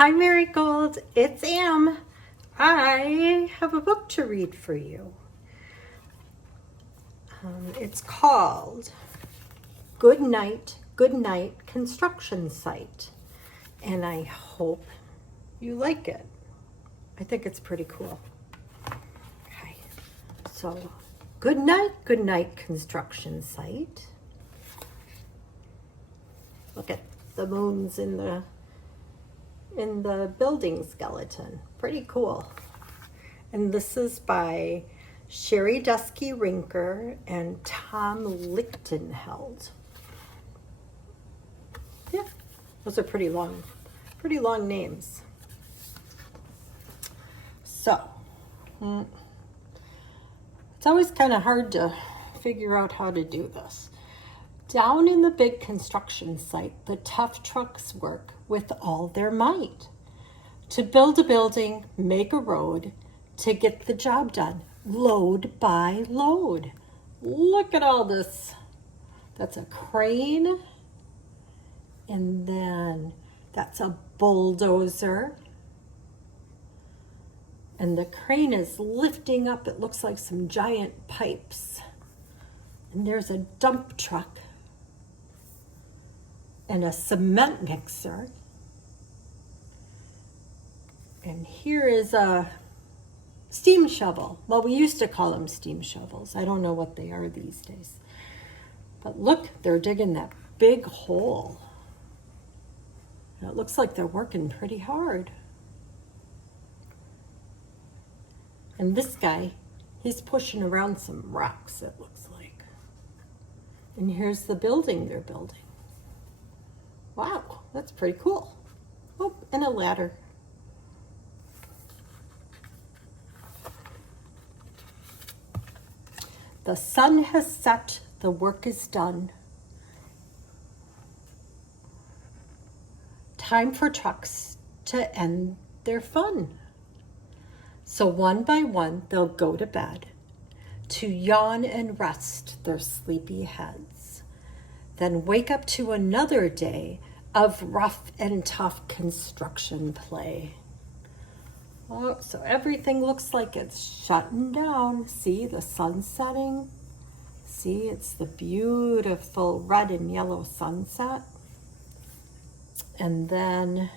Hi Marigold, it's Am. I have a book to read for you. It's called Goodnight, Goodnight Construction Site. And I hope you like it. I think it's pretty cool. Okay, so Goodnight, Goodnight Construction Site. Look at the moons in the building skeleton. Pretty cool. And this is by Sherry Dusky Rinker and Tom Lichtenheld. Yeah, those are pretty long names. So, it's always kind of hard to figure out how to do this. Down in the big construction site, the tough trucks work with all their might to build a building, make a road, to get the job done, load by load. Look at all this. That's a crane, and then that's a bulldozer, and the crane is lifting up, it looks like some giant pipes, and there's a dump truck and a cement mixer. And here is a steam shovel. Well, we used to call them steam shovels. I don't know what they are these days. But look, they're digging that big hole. And it looks like they're working pretty hard. And this guy, he's pushing around some rocks, it looks like. And here's the building they're building. Wow, that's pretty cool. Oh, and a ladder. The sun has set, the work is done. Time for trucks to end their fun. So one by one, they'll go to bed to yawn and rest their sleepy heads. Then wake up to another day of rough and tough construction play. Oh, so everything looks like it's shutting down. See the sun setting? See, it's the beautiful red and yellow sunset. And then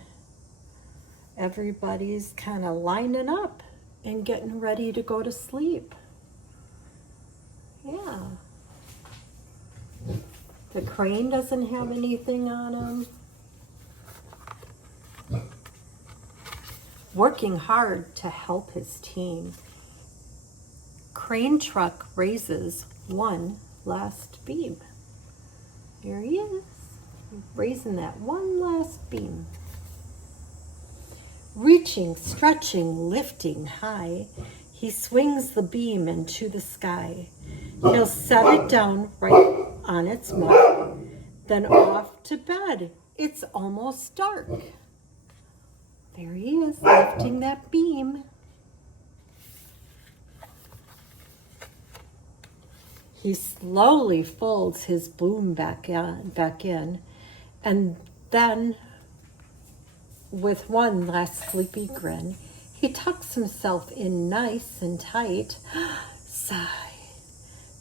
everybody's kind of lining up and getting ready to go to sleep. Yeah. The crane doesn't have anything on him. Working hard to help his team. Crane truck raises one last beam. Here he is, raising that one last beam. Reaching, stretching, lifting high, he swings the beam into the sky. He'll set it down right on its mark, then off to bed. It's almost dark. There he is, lifting that beam. He slowly folds his boom back in, and then, with one last sleepy grin, he tucks himself in nice and tight. Sigh.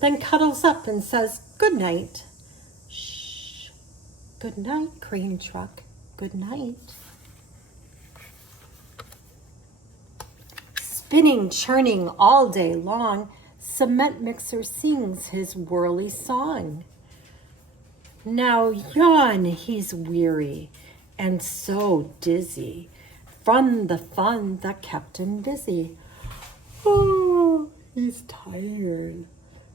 Then cuddles up and says, "Good night." Shh. Good night, crane truck. Good night. Spinning, churning all day long, cement mixer sings his whirly song. Now yawn, he's weary and so dizzy from the fun that kept him busy. Oh, he's tired.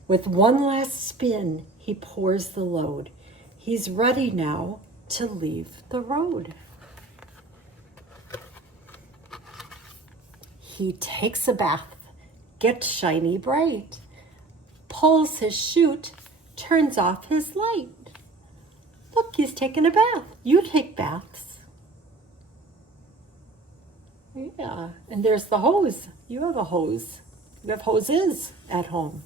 With one last spin, he pours the load. He's ready now to leave the road. He takes a bath, gets shiny bright, pulls his chute, turns off his light. Look, he's taking a bath. You take baths. Yeah, and there's the hose. You have a hose. You have hoses at home.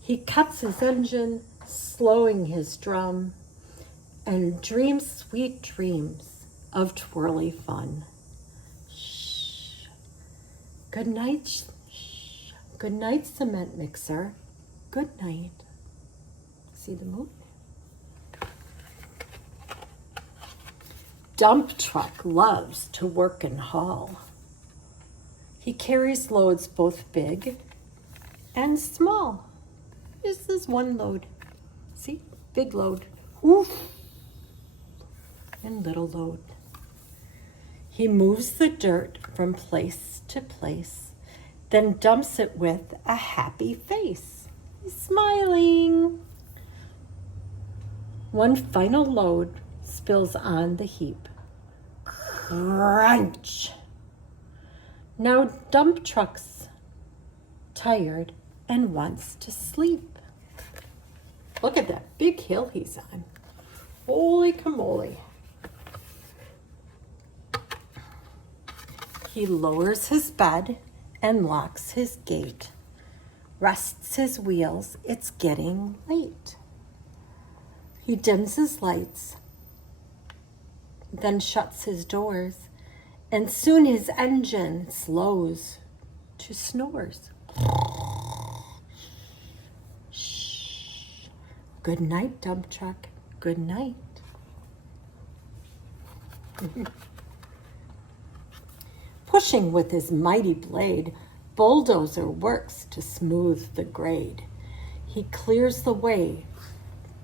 He cuts his engine, slowing his drum, and dreams sweet dreams of twirly fun. Shh. Good night. Shh. Good night, cement mixer. Good night. See the moon? Dump truck loves to work and haul. He carries loads both big and small. This is one load. See? Big load. Oof. And little load. He moves the dirt from place to place, then dumps it with a happy face. He's smiling. One final load spills on the heap. Crunch. Now dump truck's tired and wants to sleep. Look at that big hill he's on. Holy camoly. He lowers his bed and locks his gate. Rests his wheels, it's getting late. He dims his lights, then shuts his doors, and soon his engine slows to snores. Shh. Good night, dump truck. Good night. Pushing with his mighty blade, bulldozer works to smooth the grade. He clears the way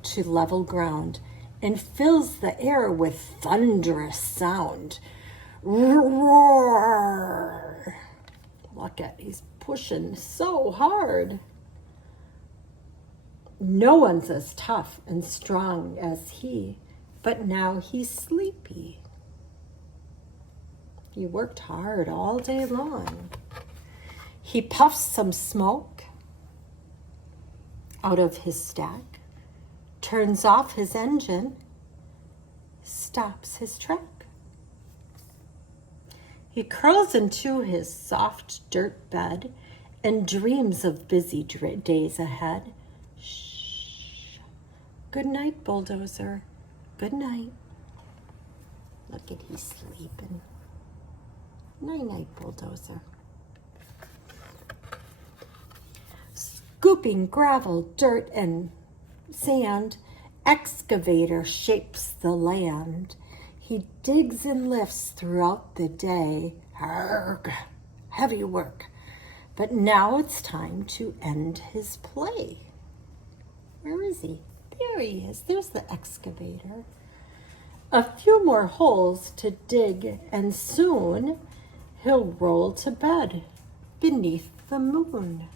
to level ground and fills the air with thunderous sound. Roar! Look at, he's pushing so hard. No one's as tough and strong as he, but now he's sleepy. He worked hard all day long. He puffs some smoke out of his stack, turns off his engine, stops his track. He curls into his soft dirt bed and dreams of busy days ahead. Shh. Good night, bulldozer. Good night. Look at he's sleeping. Night-night, bulldozer. Scooping gravel, dirt, and sand, excavator shapes the land. He digs and lifts throughout the day. Arrgh, heavy work. But now it's time to end his play. Where is he? There he is. There's the excavator. A few more holes to dig, and soon he'll roll to bed beneath the moon.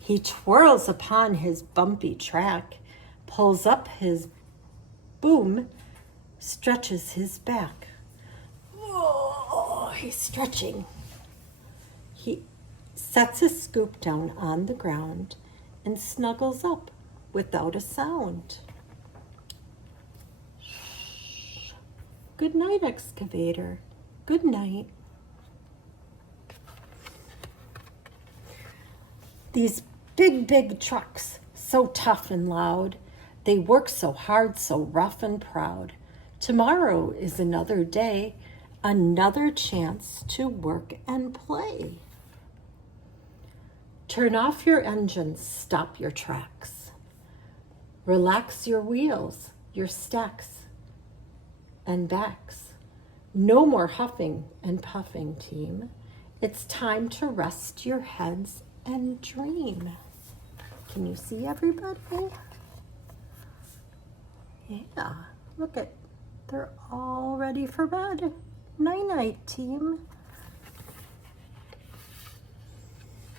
He twirls upon his bumpy track, pulls up his boom, stretches his back. Oh, he's stretching. He sets his scoop down on the ground and snuggles up without a sound. Shh. Good night, excavator. Good night. These big trucks, so tough and loud, they work so hard, so rough and proud. Tomorrow is another day, another chance to work and play. Turn off your engines, stop your tracks. Relax your wheels, your stacks and backs. No more huffing and puffing, team. It's time to rest your heads and dream. Can you see everybody? Yeah, look at, they're all ready for bed. Night-night, team.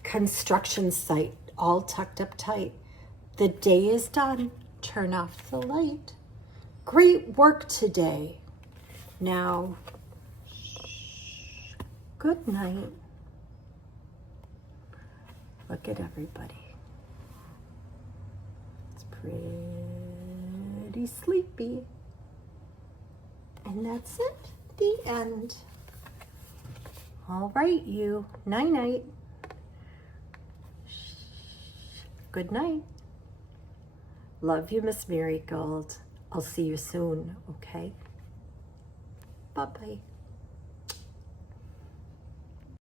Construction site, all tucked up tight. The day is done, turn off the light. Great work today. Now, good night. Look at everybody. It's pretty sleepy. And that's it, the end. All right, you, night-night. Good night. Love you, Miss Marigold. I'll see you soon, okay? Bye-bye.